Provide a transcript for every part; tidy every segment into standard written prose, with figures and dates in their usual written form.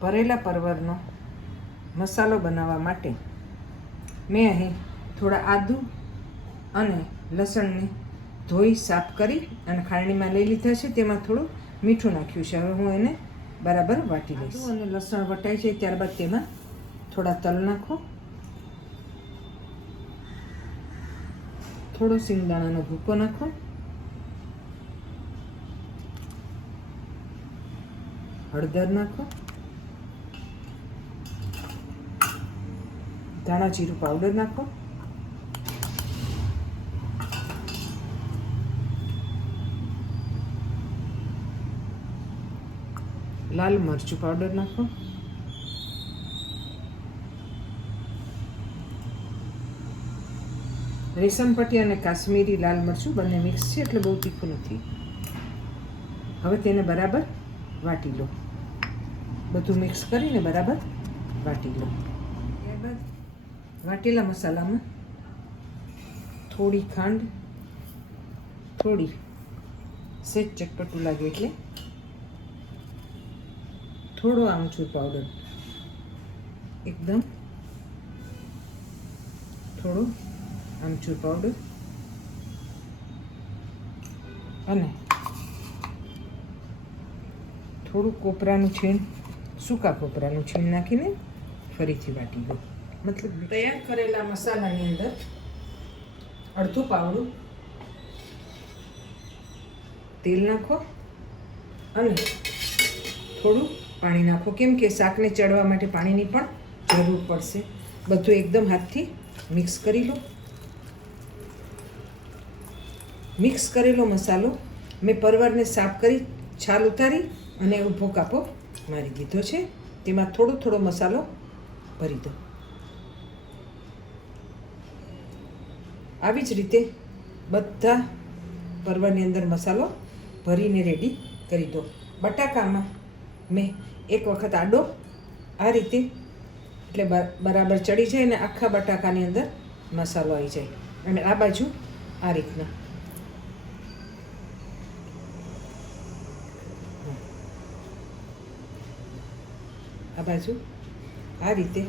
ભરેલા પરવરનો મસાલો બનાવવા માટે મેં અહીં થોડા આદુ અને લસણને ધોઈ સાફ કરી અને ખાંડણીમાં લઈ લીધા છે. તેમાં થોડું મીઠું નાખ્યું છે. હવે હું એને બરાબર વાટી લઈશ. આદુ અને લસણ વટાઈ જાય ત્યારબાદ તેમાં થોડા તલ નાખો, થોડો સિંગદાણાનો ભૂકો નાખો, હળદર નાખો, ધાણા જીરું પાવડર નાખો, લાલ મરચું પાવડર નાખો, રેશમપટ્ટી અને કાશ્મીરી લાલ મરચું બંને મિક્સ છે એટલે બહુ તીખું નથી. હવે તેને બરાબર વાટી લો. બધું મિક્સ કરીને બરાબર વાટી લો. ત્યારબાદ વાટેલા મસાલામાં થોડી ખાંડ, થોડી સેજ ચટપટું લાગે એટલે થોડો આમચૂર પાવડર, એકદમ થોડો આમચૂર પાવડર અને થોડું કોપરાનું છીણ, સૂકા કોપરાનું છીણ નાખીને ફરીથી વાટી લો. મતલબ તૈયાર કરેલા મસાલાની અંદર અડધું પાવડું તેલ નાખો અને થોડું પાણી નાખો, કેમ કે શાકને ચડવા માટે પાણીની પણ જરૂર પડશે. બધું એકદમ હાથથી મિક્સ કરી લો. મિક્સ કરેલો મસાલો મેં પરવરને સાફ કરી છાલ ઉતારી અને ઊભો કાપો મારી દીધો છે. તેમાં થોડો થોડો મસાલો ભરી દો. આવી જ રીતે બધા પરવરની અંદર મસાલો ભરીને રેડી કરી દો. બટાકામાં મેં એક વખત આડો આ રીતે એટલે બરાબર ચડી જાય અને આખા બટાકાની અંદર મસાલો આવી જાય. અને આ બાજુ આ રીતના આ બાજુ આ રીતે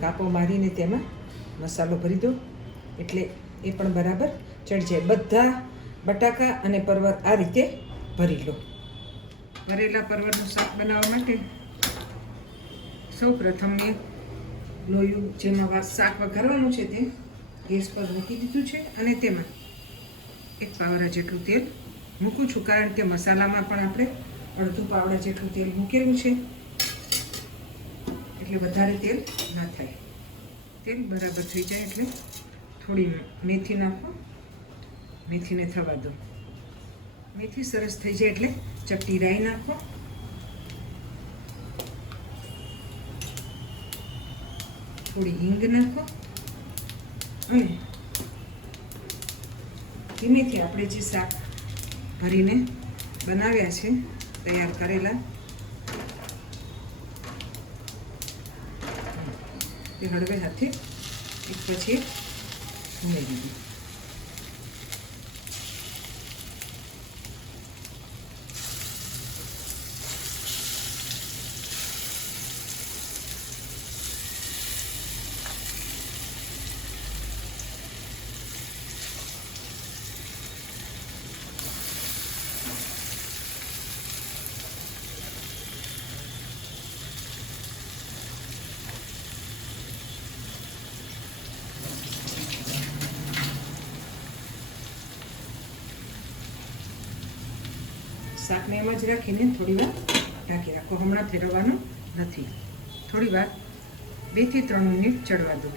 કાપો મારીને તેમાં મસાલો ભરી દો એટલે એ પણ બરાબર ચડી જાય. બધા બટાકા અને પરવર આ રીતે ભરી લો. ભરેલા પરવરનું શાક બનાવવા માટે સૌ પ્રથમ મેં લોયું જેમાં શાક વઘારવાનું છે તે ગેસ પર મૂકી દીધું છે અને તેમાં એક પાવડા જેટલું તેલ મૂકું છું, કારણ કે મસાલામાં પણ આપણે અડધું પાવડા જેટલું તેલ મૂકેલું છે એટલે વધારે તેલ ના થાય. તેલ બરાબર થઈ જાય એટલે થોડી મેથી નાખો, મેથીને થવા દો. મેથી સરસ થઈ જાય એટલે ચપટી રાઈ નાખો, થોડી હિંગ નાખો અને ધીમેથી આપણે જે શાક ભરીને બનાવ્યા છે તૈયાર કરેલા તે હળવે હાથે એક પછી ઉમેરી દીધું. શાકને એમ જ રાખીને થોડી વાર ઢાંકી રાખો. હમણાં ફેરવવાનું નથી. થોડી વાર 2 થી 3 મિનિટ ચડવા દો.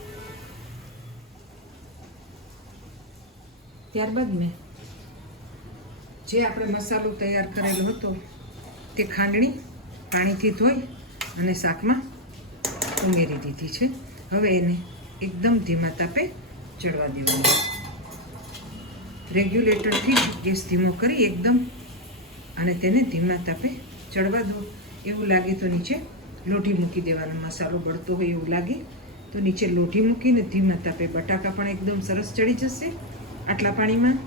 ત્યારબાદ મેં જે આપણે મસાલો તૈયાર કરેલો હતો તે ખાંડણી પાણીથી ધોઈ અને શાકમાં ઉમેરી દીધી છે. હવે એને એકદમ ધીમા તાપે ચડવા દેવાનું. રેગ્યુલેટરથી ગેસ ધીમો કરી એકદમ અને તેને ધીમા તાપે ચડવા દો. એવું લાગે તો નીચે લોઢી મૂકી દેવાનો. મસાલો બળતો હોય એવું લાગે તો નીચે લોઢી મૂકીને ધીમા તાપે બટાકા પણ એકદમ સરસ ચડી જશે આટલા પાણીમાં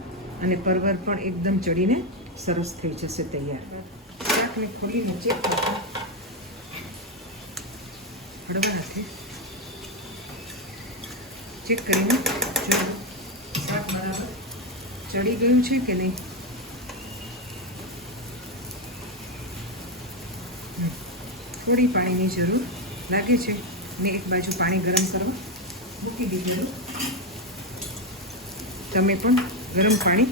અને પરવર પણ એકદમ ચડીને સરસ થઈ જશે તૈયાર. શાકને ખોલીને ચેક કરો. હળવા હાથે ચેક કરીને જોયું શાક બરાબર ચડી ગયું છે કે નહીં. થોડી પાણીની જરૂર લાગે છે ને એક બાજુ પાણી ગરમ કરવા મૂકી દીધેલું. તમે પણ ગરમ પાણી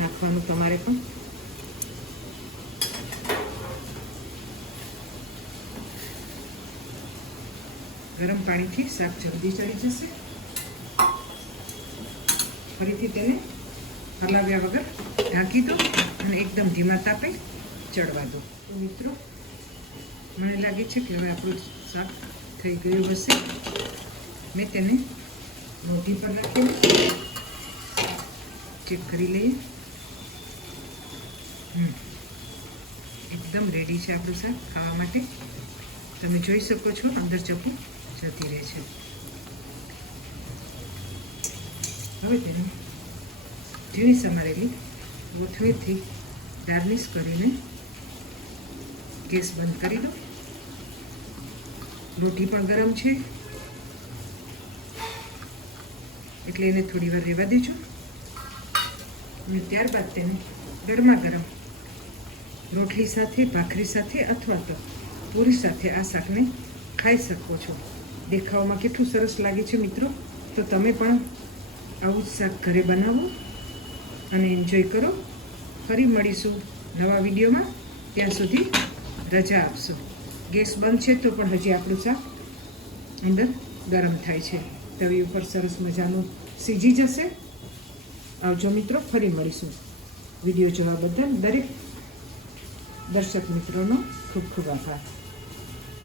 નાખવાનું તમારે પણ. ગરમ પાણીથી શાક જલ્દી ચડી જશે. ફરીથી તેને હલાવ્યા વગર ઢાંકી દો અને એકદમ ધીમા તાપે ચડવા દો. તો મિત્રો મને લાગે છે કે હવે આપણું શાક થઈ ગયું હશે. મેં તેને રોટી પર રાખેલું. ચેક કરી લઈએ. એકદમ રેડી છે આપણું શાક ખાવા માટે. તમે જોઈ શકો છો અંદર ચપટી જતી રહે છે. હવે તેને ઝીણી સમારેલી કોથમીરથી ગાર્નિશ કરીને ગેસ બંધ કરી દો. રોટી પણ ગરમ છે એટલે એને થોડી વાર રહેવા દેજો અને ત્યારબાદ તેને ગરમા ગરમ રોટલી સાથે, ભાખરી સાથે અથવા તો પૂરી સાથે આ શાકને ખાઈ શકો છો. દેખાવમાં કેટલું સરસ લાગે છે મિત્રો. તો તમે પણ આવું જ શાક ઘરે બનાવો અને એન્જોય કરો. ફરી મળીશું નવા વિડીયોમાં. ત્યાં સુધી રજા આપશો. ગેસ બંધ છે તો પણ હજી આપણું શાક અંદર ગરમ થાય છે. તવી ઉપર સરસ મજાનું સીજી જશે. આવજો મિત્રો, ફરી મળીશું. વિડીયો જોવા બદલ દરેક દર્શક મિત્રોનો ખૂબ ખૂબ આભાર.